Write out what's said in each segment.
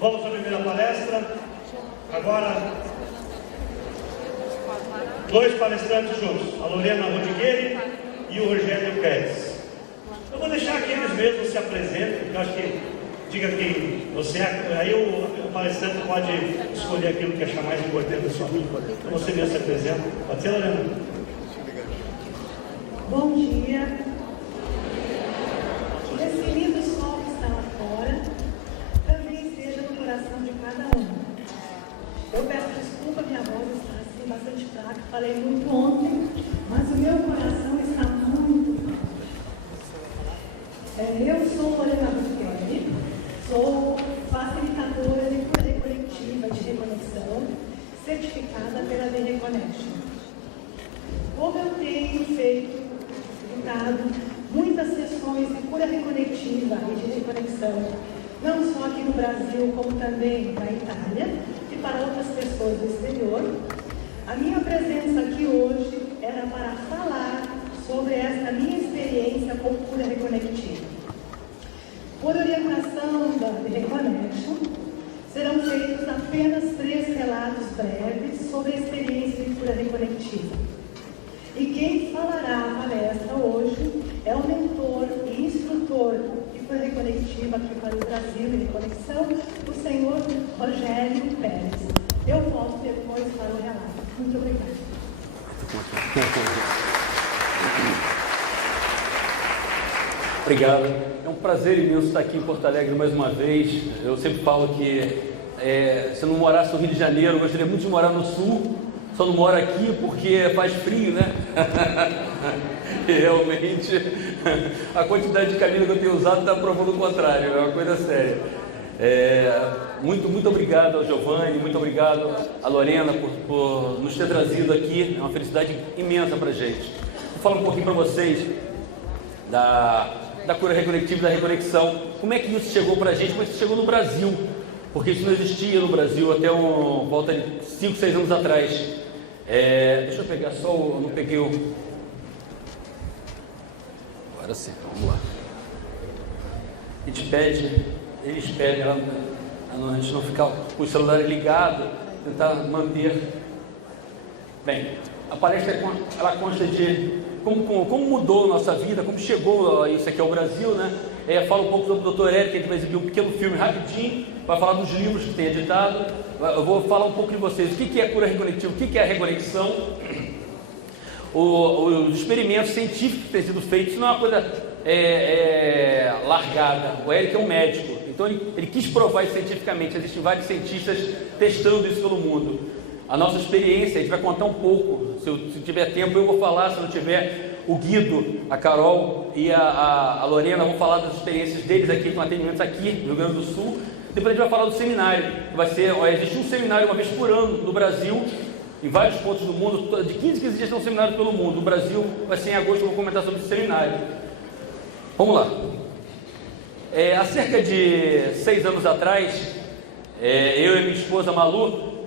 Vamos à primeira palestra. Agora, dois palestrantes juntos, a Lorena Rodrigues e o Rogério Pérez. Eu vou deixar que eles mesmos se apresentem, porque eu acho que diga quem você é, aí o palestrante pode escolher aquilo que achar mais importante da sua vida. Então você mesmo se apresenta. Pode ser, Lorena? Bom dia. Que esse lindo sol que está lá fora também esteja no coração de cada um. Eu peço desculpa, minha voz está assim bastante fraca, falei muito ontem, mas o meu coração está muito fraco. Eu sou Lorena Rodrigues, sou facilitadora de cura coletiva de reconexão, certificada pela The Reconnection. Como eu tenho dado muitas sessões de cura reconectiva e de reconexão, não só aqui no Brasil, como também na Itália e para outras pessoas do exterior, a minha presença aqui hoje era para falar sobre esta minha experiência com cura reconectiva. Por orientação da The Reconnection, serão feitos apenas 3 relatos breves sobre a experiência de cura reconectiva. E quem falará a palestra hoje é o mentor e instrutor de cura reconectiva aqui para o Brasil e Reconexão, o senhor Rogério Pérez. Eu volto depois para o relato. Muito obrigada. Obrigado. É um prazer imenso estar aqui em Porto Alegre mais uma vez. Eu sempre falo que se eu não morasse no Rio de Janeiro, eu gostaria muito de morar no Sul. Só não moro aqui porque faz frio, né? E realmente a quantidade de camisa que eu tenho usado está provando o contrário, é uma coisa séria. Muito obrigado ao Giovanni, muito obrigado à Lorena por nos ter trazido aqui, é uma felicidade imensa para a gente. Vou falar um pouquinho para vocês da cura reconectiva, da reconexão, como é que isso chegou para a gente, como é que isso chegou no Brasil, porque isso não existia no Brasil até volta de 5, 6 anos atrás. Deixa eu pegar só eu não peguei o... Agora sim, vamos lá. Eles pedem a gente não ficar com o celular ligado, tentar manter. Bem, a palestra ela consta de como mudou a nossa vida, como chegou isso aqui ao Brasil, né? Fala um pouco sobre o Dr. Eric, que vai exibir um pequeno filme rapidinho, vai falar dos livros que tem editado. Eu vou falar um pouco de vocês, o que é cura reconectiva, o que é a reconexão, os experimentos científicos que têm sido feitos, isso não é uma coisa largada. O Eric é um médico, então ele quis provar isso cientificamente, existem vários cientistas testando isso pelo mundo. A nossa experiência, a gente vai contar um pouco, se tiver tempo eu vou falar, se não tiver, o Guido, a Carol e a Lorena vão falar das experiências deles aqui, com atendimentos aqui no Rio Grande do Sul. Depois a gente vai falar do seminário, que existe um seminário uma vez por ano no Brasil, em vários pontos do mundo, de 15 dias tem um seminário pelo mundo. O Brasil vai ser em agosto, eu vou comentar sobre esse seminário. Vamos lá. Há cerca de 6 anos atrás, eu e minha esposa Malu,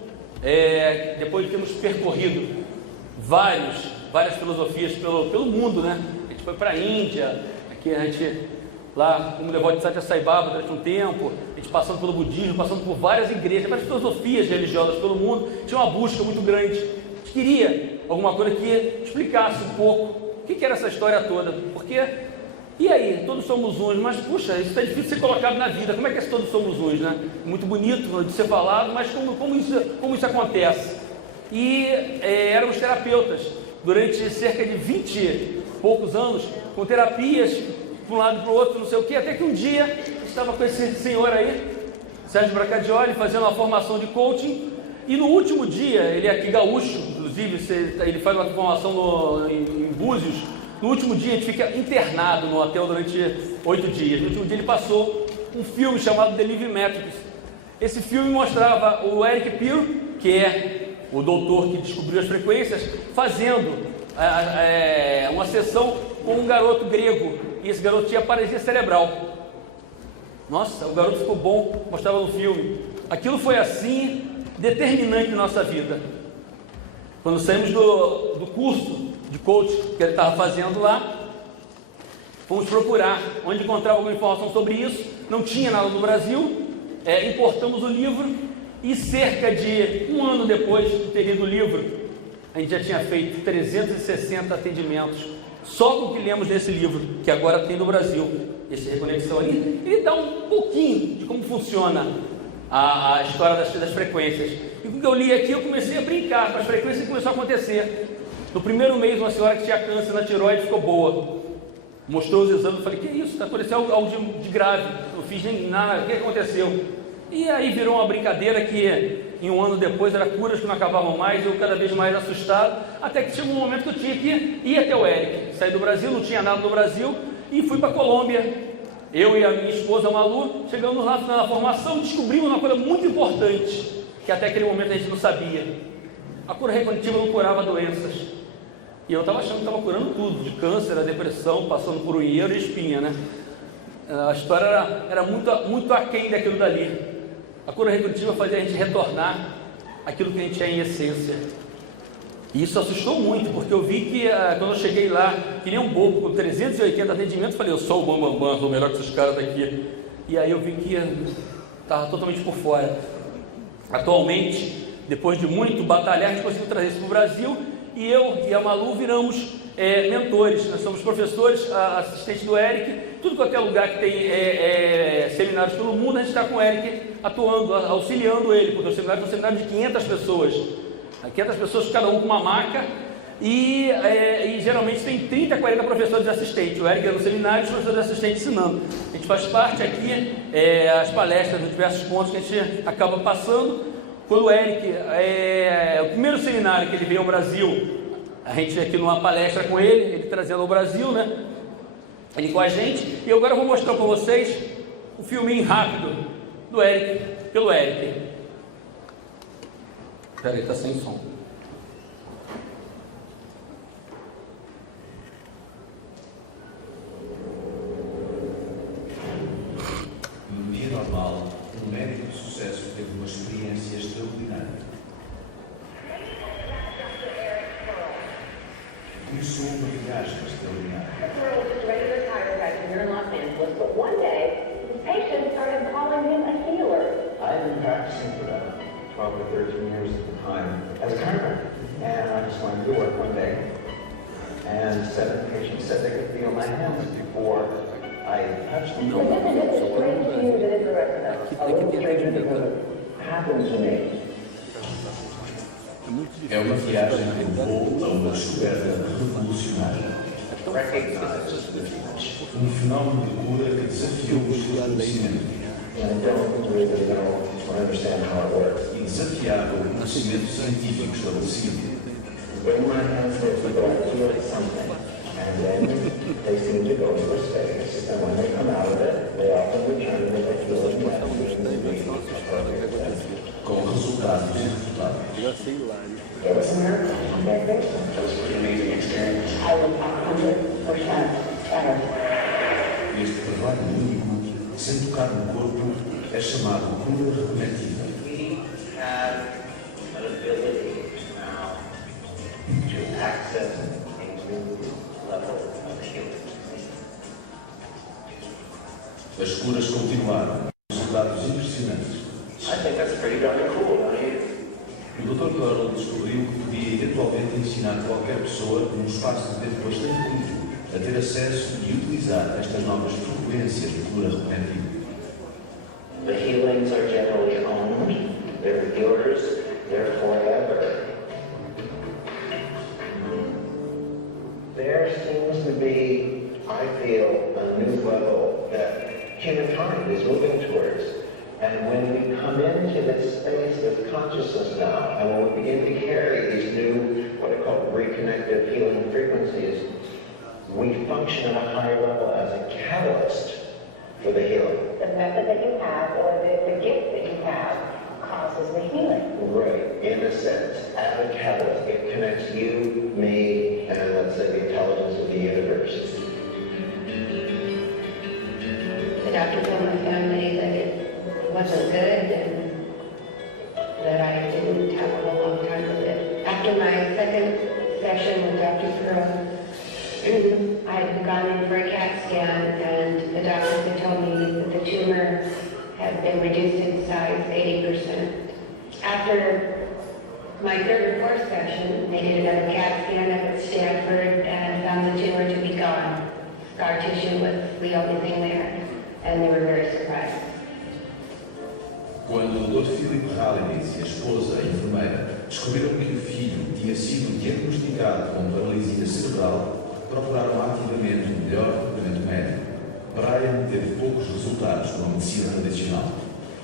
depois de termos percorrido várias filosofias pelo mundo, né? A gente foi para a Índia, aqui a gente lá como devoto de Satya Sai Baba durante um tempo, a gente passando pelo budismo, passando por várias igrejas, várias filosofias religiosas pelo mundo, tinha uma busca muito grande. A gente queria alguma coisa que explicasse um pouco o que era essa história toda, porque e aí, todos somos uns, mas puxa, isso está difícil de ser colocado na vida, como é que é todos somos uns, né? Muito bonito de ser falado, mas como isso acontece? E éramos terapeutas durante cerca de 20 e poucos anos, com terapias para um lado e para o outro, não sei o que, até que um dia eu estava com esse senhor aí, Sérgio Bracadioli, fazendo uma formação de coaching, e no último dia, ele é aqui gaúcho, inclusive, ele faz uma formação em Búzios. No último dia, a gente fica internado no hotel durante 8 dias. No último dia, ele passou um filme chamado The Living Matrix. Esse filme mostrava o Eric Pearl, que é o doutor que descobriu as frequências, fazendo uma sessão com um garoto grego. E esse garoto tinha paralisia cerebral. Nossa, o garoto ficou bom, mostrava no filme. Aquilo foi assim, determinante na nossa vida. Quando saímos do curso de coach que ele estava fazendo lá, fomos procurar onde encontrar alguma informação sobre isso. Não tinha nada no Brasil, importamos o livro e cerca de um ano depois de ter lido o livro, a gente já tinha feito 360 atendimentos só com o que lemos nesse livro, que agora tem no Brasil. Esse Reconexão ali, ele dá um pouquinho de como funciona a história das frequências. E quando eu li aqui, eu comecei a brincar com as frequências e começou a acontecer. No primeiro mês, uma senhora que tinha câncer na tireoide ficou boa. Mostrou os exames, eu falei, que isso? Está acontecendo algo de grave. Não fiz nem nada, o que aconteceu? E aí virou uma brincadeira que em um ano depois era curas que não acabavam mais, eu cada vez mais assustado, até que chegou um momento que eu tinha que ir até o Eric. Saí do Brasil, não tinha nada no Brasil, e fui para a Colômbia. Eu e a minha esposa Malu, chegamos lá na formação, descobrimos uma coisa muito importante, que até aquele momento a gente não sabia. A cura recognitiva não curava doenças. E eu estava achando que estava curando tudo, de câncer, a depressão, passando por unheiro e espinha, né? A história era muito aquém daquilo dali. A cura recognitiva fazia a gente retornar aquilo que a gente é em essência. E isso assustou muito, porque eu vi que quando eu cheguei lá, que nem um bobo, com 380 atendimentos, falei, eu sou o bambambam, sou melhor que esses caras daqui. E aí eu vi que estava totalmente por fora. Atualmente, depois de muito batalhar, a gente conseguiu trazer isso para o Brasil, e eu e a Malu viramos mentores. Nós somos professores, assistentes do Eric. Tudo quanto é lugar que tem seminários pelo mundo, a gente está com o Eric atuando, auxiliando ele, porque o seminário é um seminário de 500 pessoas. 500 pessoas, cada um com uma maca, e geralmente tem 30, 40 professores assistentes. O Eric é no seminário e os professores assistentes ensinando. A gente faz parte aqui, as palestras, os diversos pontos que a gente acaba passando. Quando o Eric, o primeiro seminário que ele veio ao Brasil, a gente aqui numa palestra com ele trazendo ao Brasil, né? Ele com a gente, e agora eu vou mostrar para vocês um filminho rápido do Eric, pelo Eric. Espera aí, está sem som. No dia normal, um médico de sucesso teve uma experiência extraordinária. Começou uma viagem extraordinária. I've been practicing for about 12 or 13 years at the time as a chiropractor. And I just went to work one day, and 7 patients said they could feel my hands before I touched them. Happened to me. É uma viagem que levou a uma descoberta revolucionária. Um fenómeno de cura que desafiou o esclarecimento. E desafiava o conhecimento científico estabelecido. Com resultados irrefutáveis. Este trabalho único, sem tocar no corpo, é chamado cura recognitiva. As curas continuaram, resultados impressionantes. O Dr. Pearl descobriu que podia eventualmente ensinar qualquer pessoa, num espaço de tempo bastante curto, a ter acesso e utilizar estas novas frequências de cura recognitiva. The healings are generally owned, they're yours, they're forever. There seems to be, I feel, a new level that humankind is moving towards. And when we come into this space of consciousness now, and when we begin to carry these new, what are called reconnective healing frequencies, we function at a higher level as a catalyst for the healing. The method that you have, or the gift that you have, causes the healing. Right, in a sense, as a catalyst, it connects you, me, and let's say the intelligence of the universe. The doctor told my family that it wasn't good and that I didn't have a long time to live. After my second session with Dr. Pearl, I had gone in for a CAT scan, and the doctors had told me that the tumor have been reduced in size 80%. After my third or fourth section, they did another CAT scan up at Stanford and found the tumor to be gone. Scar tissue was the only thing there, and they were very surprised. Quando o Dr. Philip Hallinis e a esposa, a enfermeira, descobriram que o filho tinha sido diagnosticado com paralisia cerebral, procuraram ativamente o melhor tratamento médico. Brian teve poucos resultados com a medicina tradicional.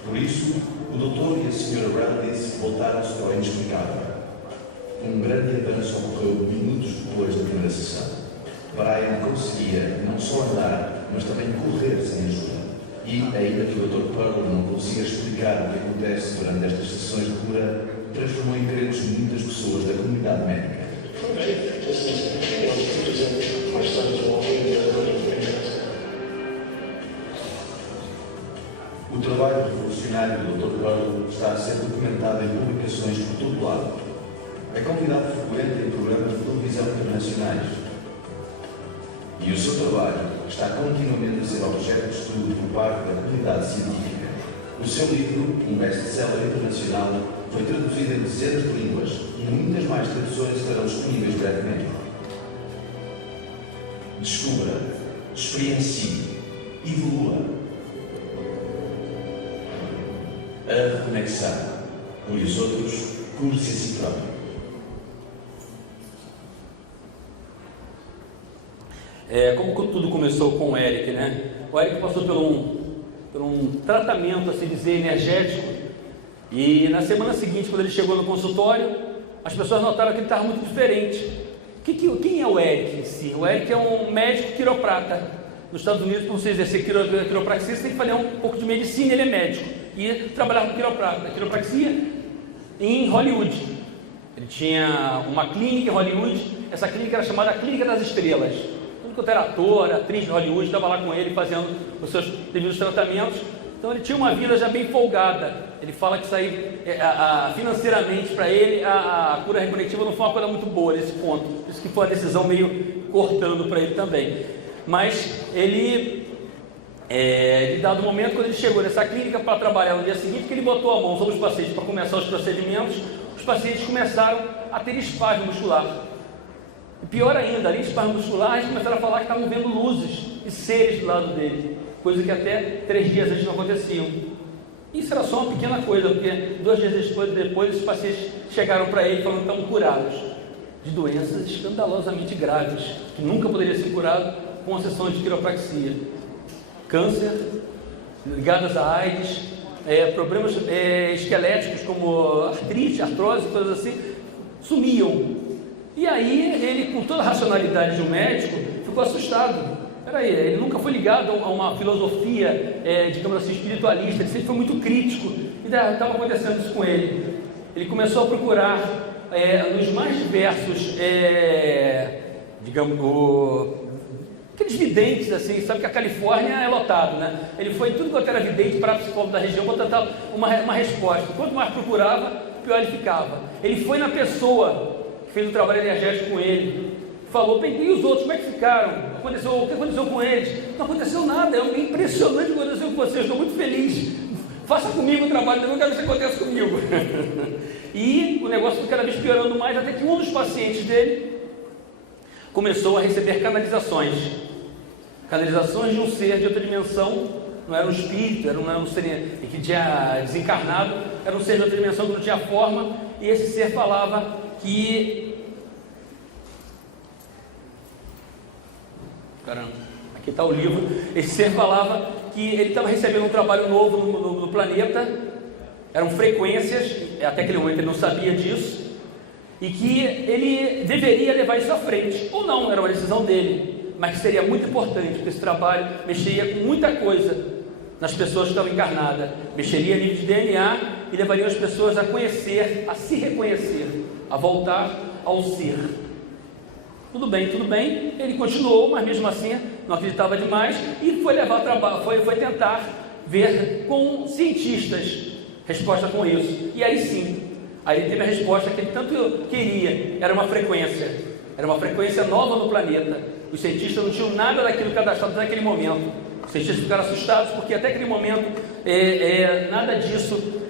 Por isso, o doutor e a Sra. Hallinis voltaram-se para o inexplicável. Um grande avanço ocorreu minutos depois da primeira sessão. Brian conseguia não só andar, mas também correr sem ajuda. E, ainda que o Dr. Purple não consiga explicar o que acontece durante estas sessões de cura, transformou em crentes muitas pessoas da comunidade médica. O trabalho revolucionário do Dr. Purple está a ser documentado em publicações por todo lado. É convidado frequente em programas de televisão internacionais. E o seu trabalho está continuamente a ser objeto de estudo por parte da comunidade científica. O seu livro, um best-seller internacional, foi traduzido em dezenas de línguas e muitas mais traduções estarão disponíveis brevemente. Descubra, experiencie, evolua. A reconexão. Cure os outros, cure-se a si próprio. Como tudo começou com o Eric, né? O Eric passou por um tratamento, assim dizer, energético, e na semana seguinte, quando ele chegou no consultório, as pessoas notaram que ele estava muito diferente. Quem é o Eric em si? O Eric é um médico quiroprata. Nos Estados Unidos, para você exercer quiropraxia, você tem que fazer um pouco de medicina, ele é médico, e trabalhava com quiropraxia em Hollywood. Ele tinha uma clínica em Hollywood, essa clínica era chamada Clínica das Estrelas. Quando era ator, atriz de Hollywood, estava lá com ele fazendo os seus devidos tratamentos. Então ele tinha uma vida já bem folgada. Ele fala que isso aí, financeiramente para ele, a cura reconectiva não foi uma coisa muito boa nesse ponto. Por isso que foi uma decisão meio cortando para ele também. Mas ele, de dado momento, quando ele chegou nessa clínica para trabalhar no dia seguinte, que ele botou a mão sobre os pacientes para começar os procedimentos, os pacientes começaram a ter espasmo muscular. E pior ainda, além de espasmo muscular, eles começaram a falar que estavam vendo luzes e seres do lado dele, coisa que até 3 dias antes não aconteciam. Isso era só uma pequena coisa, porque 2 dias depois os pacientes chegaram para ele falando que estavam curados de doenças escandalosamente graves, que nunca poderia ser curado com a sessão de quiropraxia. Câncer, ligadas a AIDS, problemas esqueléticos como artrite, artrose, coisas assim, sumiam. E aí ele, com toda a racionalidade de um médico, ficou assustado. Peraí, ele nunca foi ligado a uma filosofia, digamos assim, espiritualista, ele sempre foi muito crítico, e estava acontecendo isso com ele. Ele começou a procurar nos mais diversos, digamos, aqueles videntes, assim, sabe que a Califórnia é lotado, né? Ele foi em tudo quanto era vidente para psicólogo da região para tentar uma resposta. Quanto mais procurava, pior ele ficava. Ele foi na pessoa que fez um trabalho energético com ele, falou, e os outros, como é que ficaram? O que aconteceu com eles? Não aconteceu nada, é impressionante o que aconteceu com vocês, estou muito feliz, faça comigo o trabalho, eu não quero que isso aconteça comigo. E o negócio foi cada vez piorando mais, até que um dos pacientes dele começou a receber canalizações de um ser de outra dimensão, não era um espírito, não era um ser que tinha desencarnado, era um ser de outra dimensão que não tinha forma, e esse ser falava que... Caramba, aqui está o livro. Esse ser falava que ele estava recebendo um trabalho novo no planeta, eram frequências, até aquele momento ele não sabia disso, e que ele deveria levar isso à frente, ou não, era uma decisão dele, mas que seria muito importante, porque esse trabalho mexeria com muita coisa nas pessoas que estavam encarnadas, mexeria a nível de DNA e levaria as pessoas a conhecer, a se reconhecer, a voltar ao ser. Tudo bem, ele continuou, mas mesmo assim não acreditava demais e foi levar trabalho, foi tentar ver com cientistas resposta com isso, e aí sim, aí ele teve a resposta que ele tanto queria, era uma frequência nova no planeta. Os cientistas não tinham nada daquilo cadastrado naquele momento. Os cientistas ficaram assustados porque até aquele momento nada disso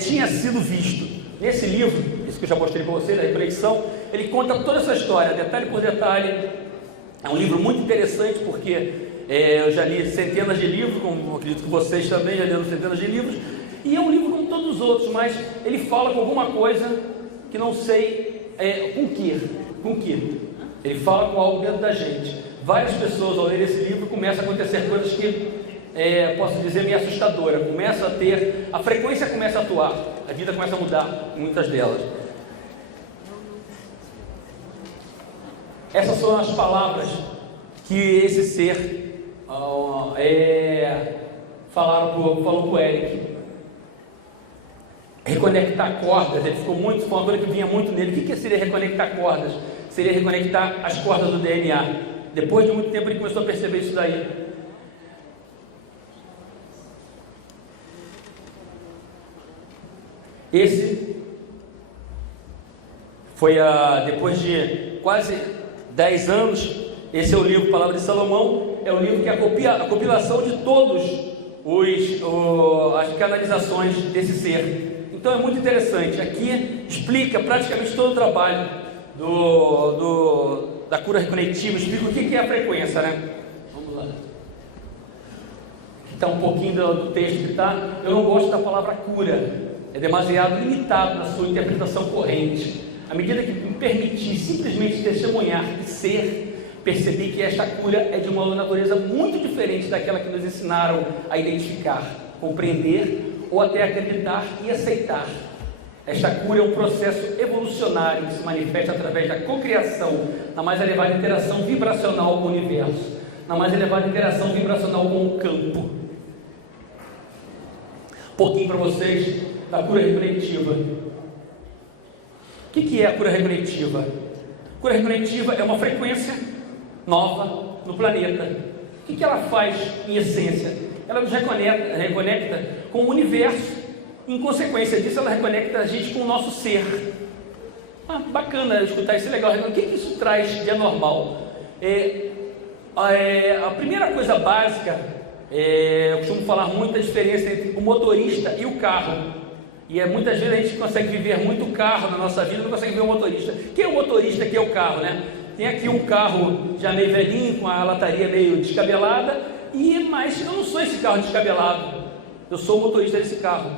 tinha sido visto. Nesse livro, esse que eu já mostrei para vocês, a reflexão, ele conta toda essa história, detalhe por detalhe. É um livro muito interessante porque eu já li centenas de livros, como acredito que vocês também já leram centenas de livros, e é um livro como todos os outros, mas ele fala com alguma coisa que não sei com que. Ele fala com algo dentro da gente. Várias pessoas ao ler esse livro começam a acontecer coisas que, posso dizer, meio assustadora. A frequência começa a atuar, a vida começa a mudar, muitas delas. Essas são as palavras que esse ser falou para o Eric. Reconectar cordas, ele ficou muito, foi uma coisa que vinha muito nele. O que seria reconectar cordas? Seria reconectar as cordas do DNA. Depois de muito tempo ele começou a perceber isso daí. Esse foi depois de quase 10 anos, esse é o livro Palavra de Salomão, é o livro que é a compilação de todos as canalizações desse ser. Então é muito interessante, aqui explica praticamente todo o trabalho da cura reconectiva, explica o que é a frequência, né? Vamos lá. Aqui está um pouquinho do texto que está. Eu não gosto da palavra cura, é demasiado limitado na sua interpretação corrente. À medida que me permitir simplesmente testemunhar e ser, percebi que esta cura é de uma natureza muito diferente daquela que nos ensinaram a identificar, compreender ou até acreditar e aceitar. Esta cura é um processo evolucionário que se manifesta através da cocriação, na mais elevada interação vibracional com o universo, na mais elevada interação vibracional com o campo. Um pouquinho para vocês da cura reconectiva. O que é a cura reconectiva? A cura reconectiva é uma frequência nova no planeta. O que ela faz em essência? Ela nos reconecta com o universo. Em consequência disso, ela reconecta a gente com o nosso ser. Bacana escutar isso, é legal. O que isso traz de anormal? A primeira coisa básica, eu costumo falar muito da diferença entre o motorista e o carro. E muitas vezes a gente consegue viver muito o carro na nossa vida, não consegue ver o motorista. Quem é o motorista, quem é o carro, né? Tem aqui um carro já meio velhinho, com a lataria meio descabelada, mas eu não sou esse carro descabelado, eu sou o motorista desse carro.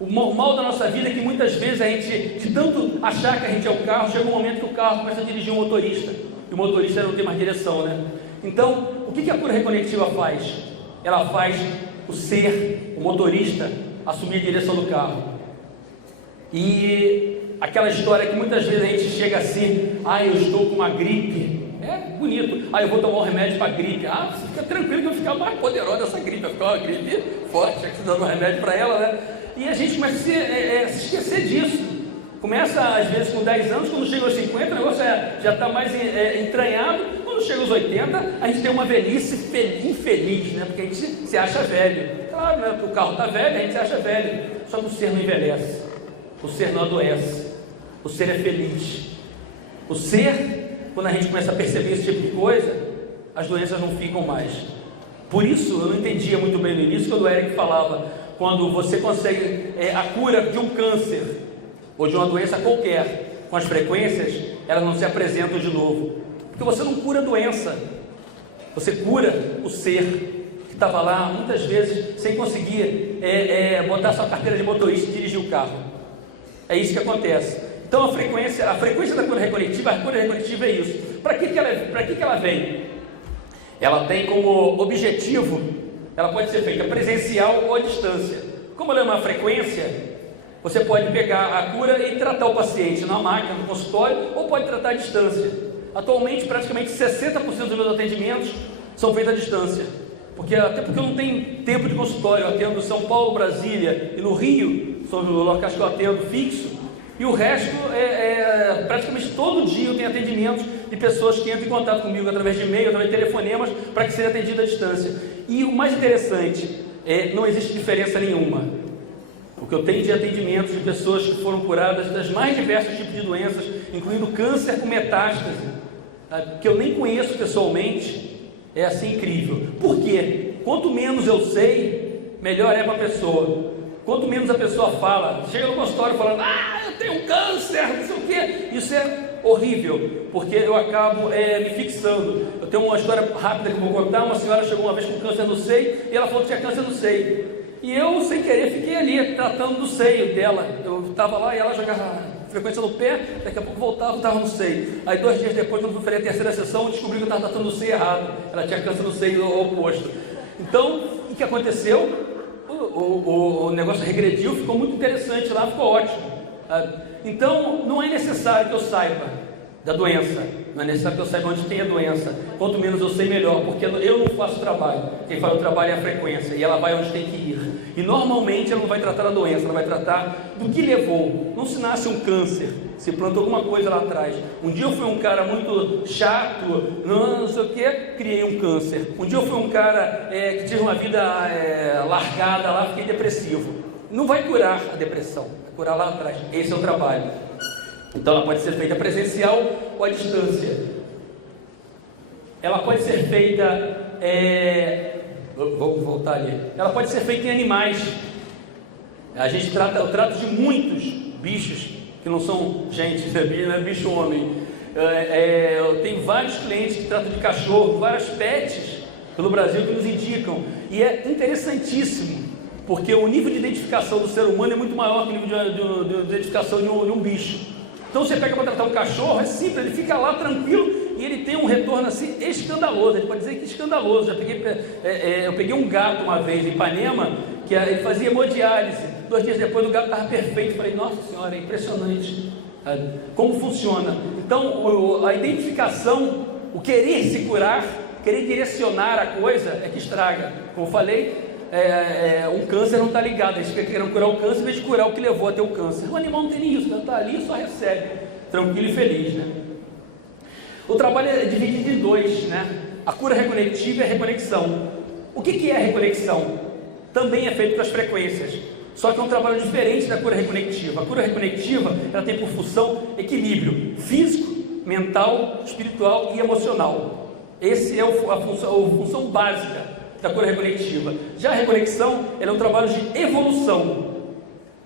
O mal da nossa vida é que muitas vezes a gente, de tanto achar que a gente é o carro, chega um momento que o carro começa a dirigir o motorista, e o motorista não tem mais direção, né? Então, o que a cura reconectiva faz? Ela faz o ser, o motorista, assumir a direção do carro. E aquela história que muitas vezes a gente chega assim, eu estou com uma gripe, é bonito, eu vou tomar um remédio para gripe, você fica tranquilo que eu vou ficar mais poderosa essa gripe, vai ficar uma gripe forte, já que você está dando um remédio para ela, né? E a gente começa a se esquecer disso. Começa às vezes com 10 anos, quando chega aos 50 o negócio já está mais entranhado. Quando chega aos 80, a gente tem uma velhice infeliz, né? Porque a gente se acha velho. Claro, né? O carro está velho, a gente se acha velho. Só que o ser não envelhece, o ser não adoece, o ser é feliz. O ser, quando a gente começa a perceber esse tipo de coisa, as doenças não ficam mais. Por isso eu não entendia muito bem no início quando o Eric falava, quando você consegue a cura de um câncer ou de uma doença qualquer, com as frequências, elas não se apresentam de novo, porque você não cura a doença, você cura o ser que estava lá muitas vezes sem conseguir botar sua carteira de motorista e dirigir o carro. É isso que acontece. Então a frequência da cura reconectiva, é isso. Para que ela vem? Ela tem como objetivo, ela pode ser feita presencial ou à distância. Como ela é uma frequência, você pode pegar a cura e tratar o paciente na máquina, no consultório, ou pode tratar à distância. Atualmente, praticamente 60% dos meus atendimentos são feitos à distância. Até porque eu não tenho tempo de consultório, eu atendo São Paulo, Brasília e no Rio, são os locais que eu atendo fixo. E o resto, praticamente todo dia eu tenho atendimentos de pessoas que entram em contato comigo através de e-mail, através de telefonemas, para que seja atendido à distância. E o mais interessante, não existe diferença nenhuma. O que eu tenho de atendimentos de pessoas que foram curadas das mais diversos tipos de doenças, incluindo câncer com metástase, que eu nem conheço pessoalmente, é assim incrível. Por quê? Quanto menos eu sei, melhor é para a pessoa. Quanto menos a pessoa fala, chega no consultório falando, eu tenho um câncer, não sei o quê, isso é horrível, porque eu acabo me fixando. Eu tenho uma história rápida que eu vou contar. Uma senhora chegou uma vez com câncer no seio, e ela falou que tinha câncer no seio, e eu, sem querer, fiquei ali, tratando do seio dela. Eu estava lá e ela jogava frequência no pé, daqui a pouco voltava, estava no seio. Aí 2 dias depois, quando eu fui fazer a terceira sessão, eu descobri que eu estava tratando do seio errado, ela tinha câncer no seio oposto. Então, o que aconteceu? O negócio regrediu, ficou muito interessante lá, ficou ótimo. Então, não é necessário que eu saiba da doença, não é necessário que eu saiba onde tem a doença. Quanto menos eu sei, melhor, porque eu não faço trabalho. Quem faz o trabalho é a frequência, e ela vai onde tem que ir. E normalmente ela não vai tratar da doença, ela vai tratar do que levou. Não se nasce um câncer, se plantou alguma coisa lá atrás. Um dia eu fui um cara muito chato, não sei o que, criei um câncer. Um dia eu fui um cara que tinha uma vida largada lá, fiquei depressivo. Não vai curar a depressão, vai curar lá atrás. Esse é o trabalho. Então ela pode ser feita presencial ou à distância. Ela pode ser feita vou voltar ali. Ela pode ser feita em animais. Eu trato de muitos bichos que não são gente, não é bicho homem. Eu tenho vários clientes que tratam de cachorro, várias pets pelo Brasil que nos indicam. E é interessantíssimo, porque o nível de identificação do ser humano é muito maior que o nível de identificação de um bicho. Então você pega para tratar um cachorro, é simples, ele fica lá tranquilo e ele tem um retorno assim escandaloso. Ele pode dizer que escandaloso. Eu peguei um gato uma vez em Ipanema, que ele fazia hemodiálise. 2 dias depois o gato estava perfeito. Falei, nossa senhora, é impressionante como funciona. Então a identificação, o querer se curar, querer direcionar a coisa é que estraga. Como eu falei, um câncer não está ligado. Eles querem curar o câncer em vez de curar o que levou a ter o câncer. O animal não tem nem isso, está ali e só recebe, tranquilo e feliz, né? O trabalho é dividido em 2, né? A cura reconectiva e a reconexão. O que é a reconexão? Também é feito pelas frequências, só que é um trabalho diferente da cura reconectiva. A cura reconectiva, ela tem por função equilíbrio físico, mental, espiritual e emocional. Esse é a função básica da cura reconectiva. Já a reconexão, ela é um trabalho de evolução.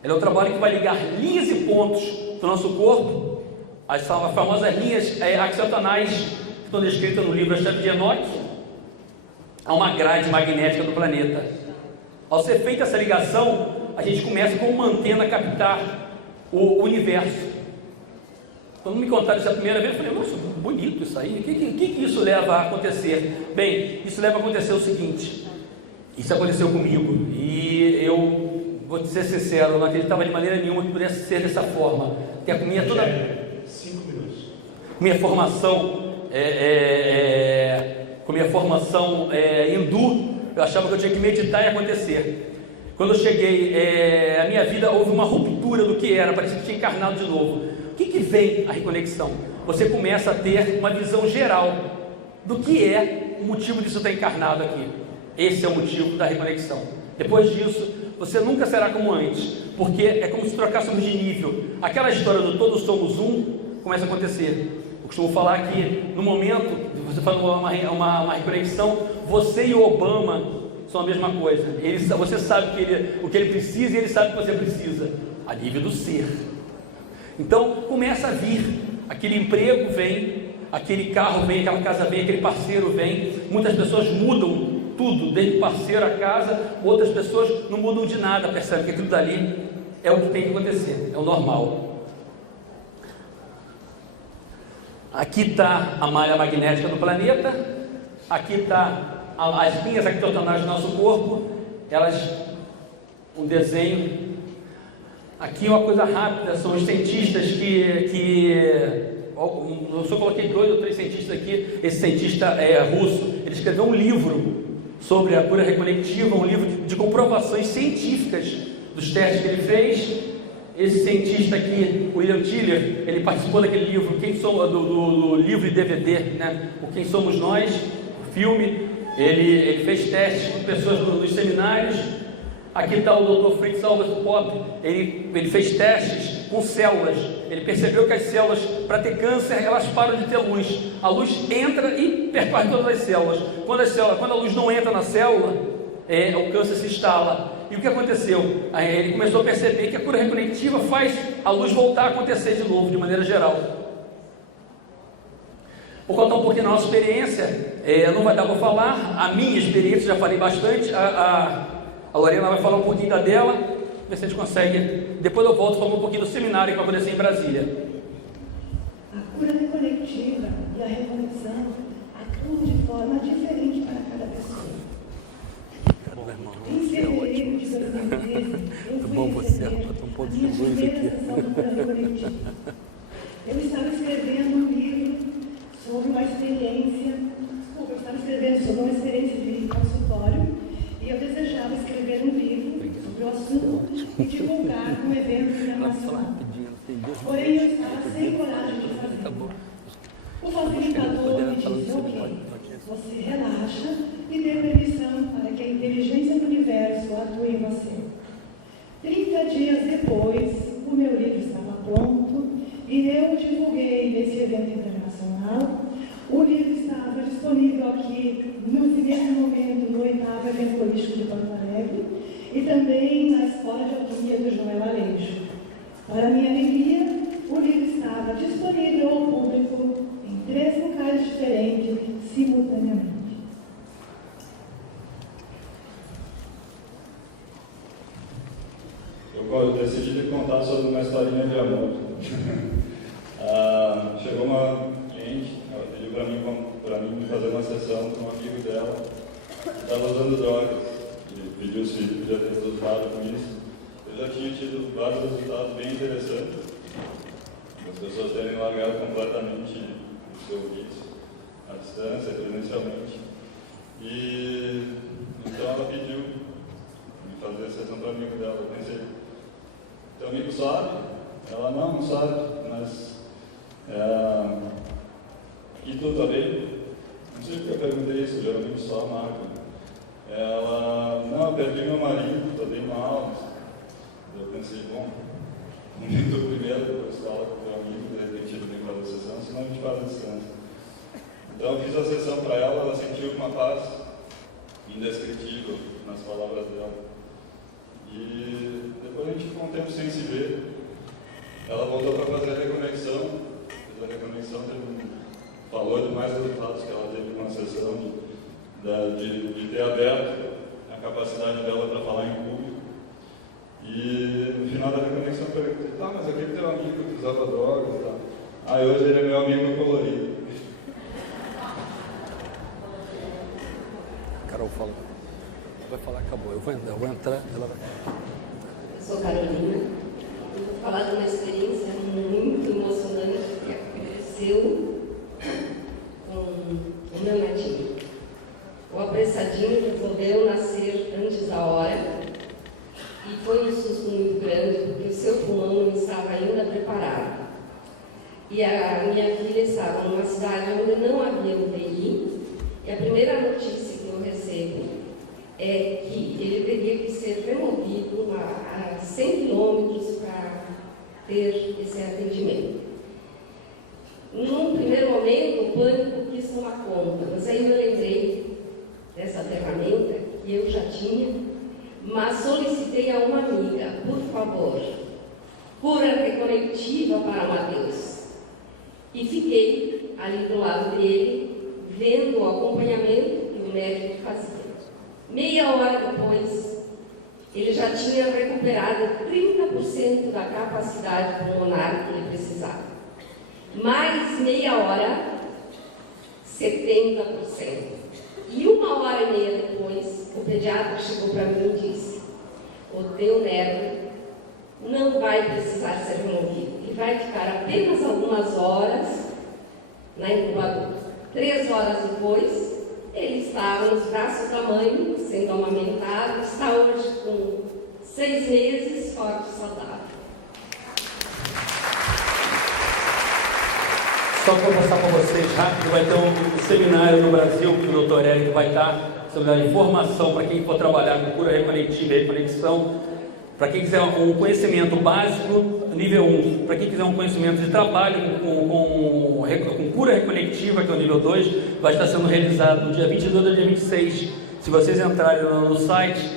Ela é um trabalho que vai ligar linhas e pontos do nosso corpo, as famosas linhas axiotonais que estão descritas no livro A Chave de Enoch, a uma grade magnética do planeta. Ao ser feita essa ligação, a gente começa com uma antena a captar o universo. Quando me contaram isso a primeira vez, eu falei, nossa, bonito isso aí. O que isso leva a acontecer? Bem, isso leva a acontecer o seguinte: isso aconteceu comigo, e eu vou te ser sincero, eu não acreditava de maneira nenhuma que pudesse ser dessa forma, porque a minha toda 5 minutos. Minha formação com minha formação hindu, eu achava que eu tinha que meditar e acontecer. Quando eu cheguei, a minha vida houve uma ruptura do que era, parecia que tinha encarnado de novo. O que vem a reconexão? Você começa a ter uma visão geral do que é o motivo disso estar encarnado aqui. Esse é o motivo da reconexão. Depois disso, você nunca será como antes, porque é como se trocássemos de nível. Aquela história do todos somos um começa a acontecer. Eu costumo falar que no momento de você fazer uma reconexão, você e o Obama são a mesma coisa. Você sabe o que ele precisa e ele sabe o que você precisa, a nível do ser. Então começa a vir, aquele emprego vem, aquele carro vem, aquela casa vem, aquele parceiro vem. Muitas pessoas mudam tudo, desde o parceiro à casa. Outras pessoas não mudam de nada, percebem que aquilo dali é o que tem que acontecer, é o normal. Aqui está a malha magnética do planeta, aqui está as linhas axiotonais do nosso corpo, um desenho. Aqui uma coisa rápida, são os cientistas eu só coloquei 2 ou 3 cientistas aqui. Esse cientista é russo, ele escreveu um livro sobre a cura reconectiva, um livro de comprovações científicas dos testes que ele fez. Esse cientista aqui, o William Tiller, ele participou daquele livro, do livro e DVD, né? O Quem Somos Nós, o filme. Ele fez testes com pessoas nos seminários. Aqui está o Dr. Fritz August Popp, ele fez testes com células. Ele percebeu que as células, para ter câncer, elas param de ter luz. A luz entra e percorre todas as células. Quando a luz não entra na célula, o câncer se instala. E o que aconteceu? Aí ele começou a perceber que a cura reconectiva faz a luz voltar a acontecer de novo, de maneira geral. Vou contar um pouquinho da nossa experiência, não vai dar para falar, a minha experiência, já falei bastante, a Lorena vai falar um pouquinho da dela, ver se a gente consegue, depois eu volto falando um pouquinho do seminário que vai acontecer em Brasília. A cura reconectiva e a reconexão atuam de forma diferente para cada pessoa. Em fevereiro de 2013, eu fui receber a minha primeira sessão de cura reconectiva. Eu estava escrevendo um livro sobre uma experiência, eu estava escrevendo sobre uma experiência de consultório e eu desejava escrever um livro sobre o assunto e divulgar um evento internacional. Porém, eu estava sem coragem de fazer. O facilitador me disse, ok, você relaxa e dê permissão para que a inteligência do universo atue em você. 30 dias depois, o meu livro estava pronto e eu divulguei nesse evento internacional. O livro estava disponível aqui, nesse momento, no 8º evento holístico de Porto Alegre e também na Escola de Alquimia do Joel Aleixo. Para minha alegria, o livro estava disponível ao público em 3 locais diferentes, simultaneamente. Eu decidi contar sobre uma historinha de amor. Chegou uma cliente, ela pediu para mim fazer uma sessão com um amigo dela que estava usando drogas. E pediu se podia ter resultado com isso. Eu já tinha tido vários resultados bem interessantes. As pessoas terem largado completamente o seu vício, à distância, presencialmente. E então ela pediu de fazer a sessão para o amigo dela. Eu pensei, teu amigo sabe? Ela não sabe, mas e tu também? Não sei porque eu perguntei isso, geralmente só a Marca. Ela, não, eu perdi meu marido, estou bem mal. Eu pensei, bom, momento primeiro, depois fala com o teu amigo, de repente ele vem fazer a sessão, senão a gente faz a distância. Então eu fiz a sessão para ela, ela sentiu uma paz indescritível nas palavras dela. E depois a gente ficou um tempo sem se ver. Ela voltou para fazer a reconexão, fez a reconexão, falou de mais resultados que ela teve com a sessão, de ter aberto a capacidade dela para falar em público. E no final da reconexão eu perguntei, tá, mas aquele teu amigo que usava drogas e tal. Hoje ele é meu amigo colorido. Carol fala. Vai falar, acabou. Eu vou entrar, ela vai. Eu sou Carolina. Eu vou falar de uma experiência muito emocionante que aconteceu com o meu netinho. O apressadinho resolveu nascer antes da hora e foi um susto muito grande porque o seu pulmão não estava ainda preparado. E a minha filha estava numa cidade onde não havia UTI e a primeira notícia que eu recebo é que ele teria que ser removido a 100 quilômetros para ter esse atendimento. Num primeiro momento, o pânico quis tomar conta, mas aí eu lembrei dessa ferramenta que eu já tinha, mas solicitei a uma amiga, por favor, cura reconectiva para Mateus. E fiquei ali do lado dele, vendo o acompanhamento que o médico fazia. Meia hora depois, ele já tinha recuperado 30% da capacidade pulmonar que ele precisava. Mais meia hora, 70%. E 1h30 depois, o pediatra chegou para mim e disse: o teu nervo não vai precisar ser removido. Ele vai ficar apenas algumas horas na incubadora. 3 horas depois, ele estava nos braços da mãe, sendo amamentado, está hoje com 6 meses, forte e saudável. Só para passar para vocês rápido, vai ter um seminário no Brasil que o Dr. Eric vai estar, sobre a informação para quem for trabalhar com cura reconectiva e reconexão, para quem quiser um conhecimento básico, nível 1, para quem quiser um conhecimento de trabalho com cura reconectiva, que é o nível 2, vai estar sendo realizado no dia 22 ao dia 26 Se vocês entrarem no site,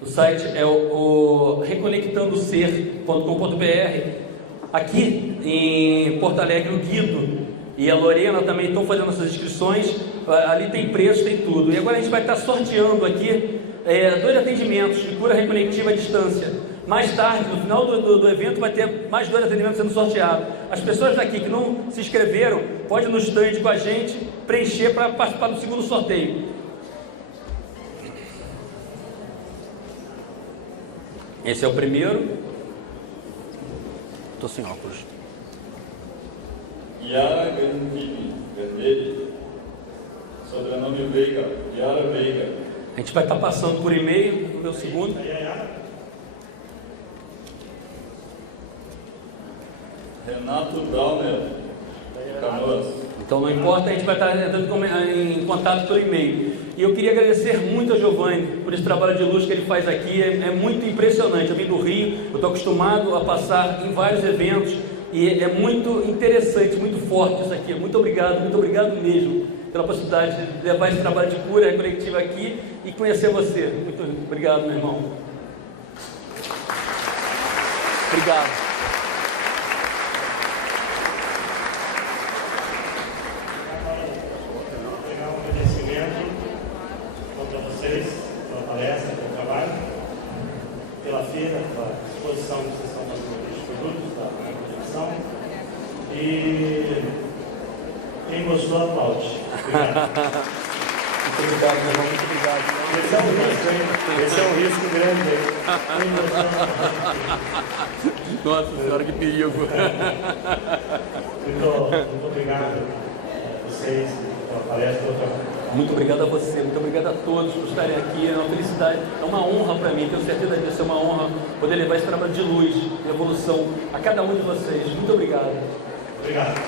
o site é o reconectandoser.com.br. Aqui em Porto Alegre, o Guido e a Lorena também estão fazendo essas inscrições. Ali tem preço, tem tudo. E agora a gente vai estar sorteando aqui 2 atendimentos de cura reconectiva à distância. Mais tarde, no final do evento, vai ter mais 2 atendimentos sendo sorteados. As pessoas daqui que não se inscreveram, podem ir no stand com a gente preencher para participar do segundo sorteio. Esse é o primeiro. Estou sem óculos. Yara Gandini Verdelho, sobrenome Veiga, Yara Veiga. A gente vai estar passando por e-mail, no meu segundo. Renato Downer, Canoas. Então não importa, a gente vai estar entrando em contato pelo e-mail. E eu queria agradecer muito a Giovanni por esse trabalho de luz que ele faz aqui, é muito impressionante. Eu vim do Rio, eu estou acostumado a passar em vários eventos e é muito interessante, muito forte isso aqui. Muito obrigado mesmo pela possibilidade de levar esse trabalho de cura coletiva aqui e conhecer você. Muito obrigado, meu irmão. Obrigado. Pela palestra, pelo trabalho, pela feira, pela exposição que vocês estão fazendo dos produtos da produção. E quem gostou, aplaude. Obrigado. Muito obrigado, meu irmão. Muito obrigado. Esse é um risco, hein? Esse é um risco grande, hein? Nossa senhora, que perigo. Muito obrigado a vocês pela palestra, pelo trabalho. Muito obrigado a você, muito obrigado a todos por estarem aqui. É uma felicidade, é uma honra para mim, tenho certeza disso, é uma honra poder levar esse trabalho de luz, de evolução a cada um de vocês. Muito obrigado. Obrigado.